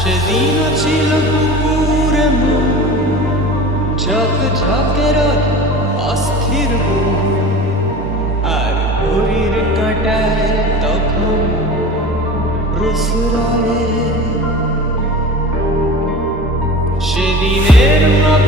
সেদিনও ছিল পুকুরে ঝক ঝকের অস্থির আর ঘুরির কাটায় তখন রসুরায় সেদিনের মতো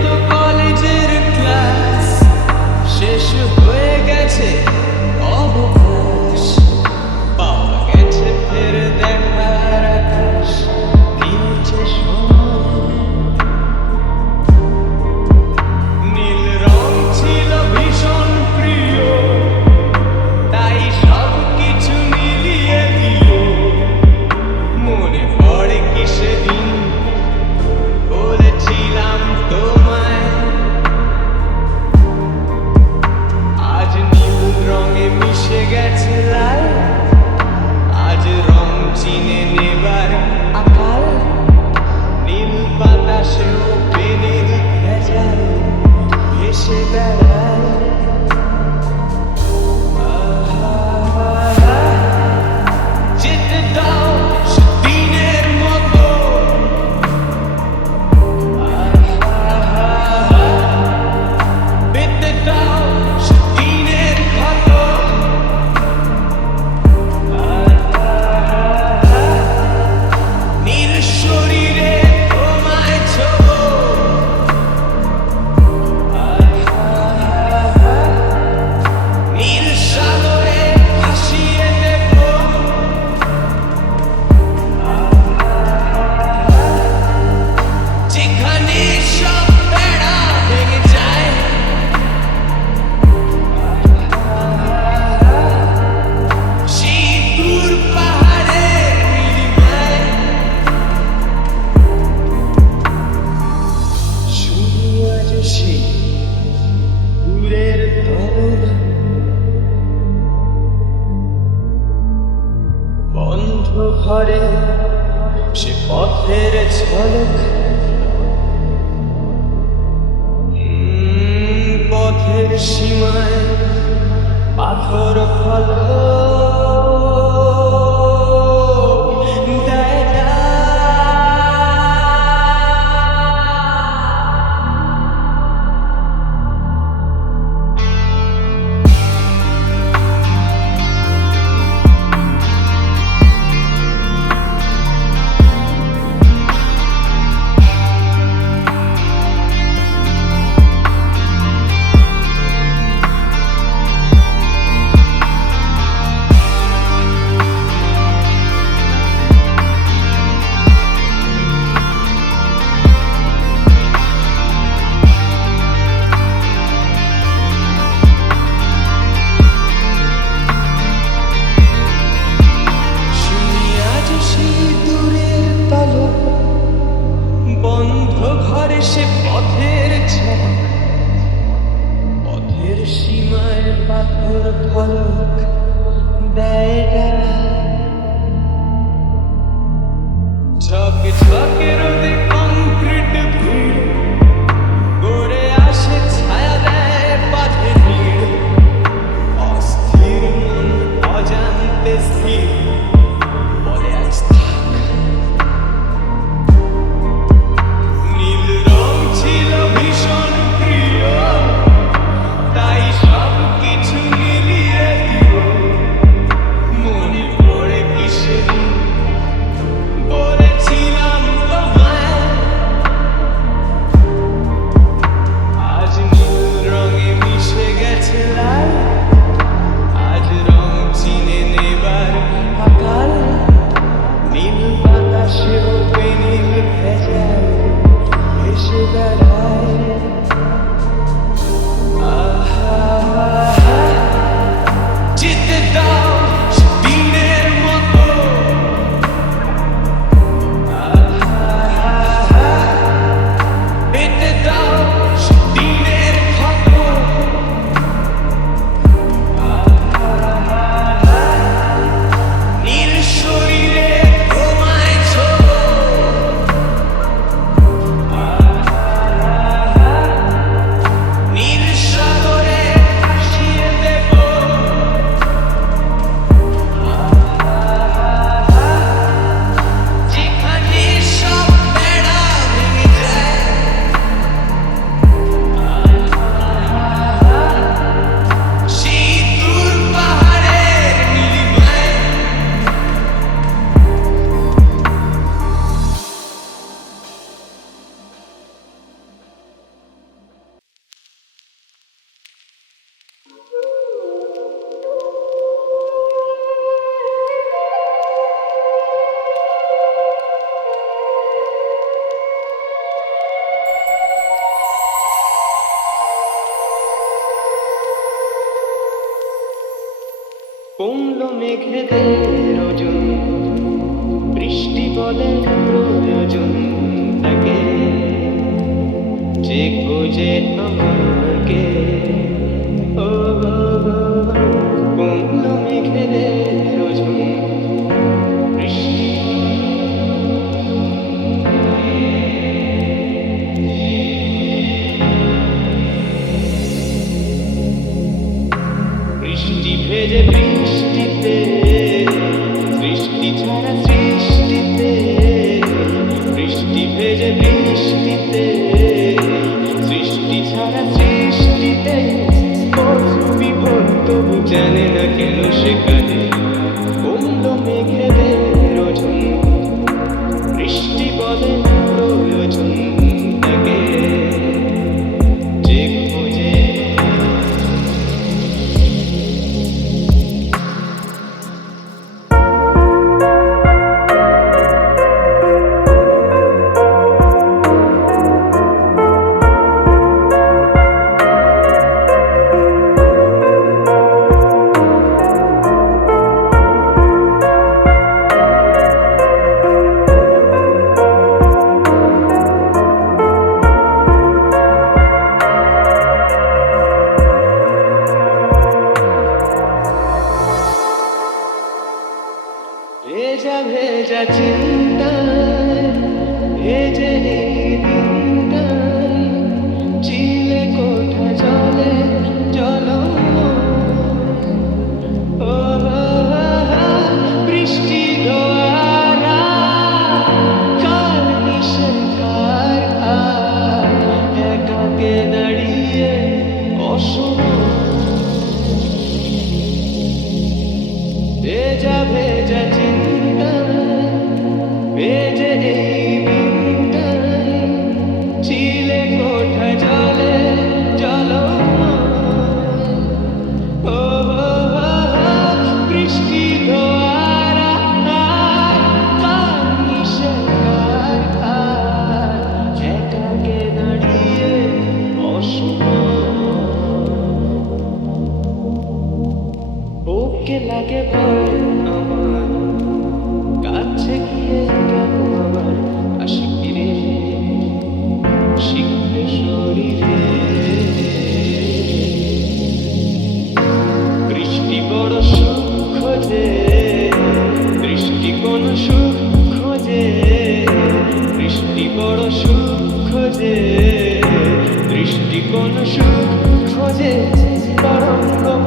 কমল মেঘেদের ওজন বৃষ্টি বলে প্রয়োজন তাকে। যে খোঁজে আমাকে মাঝে তরঙ্গ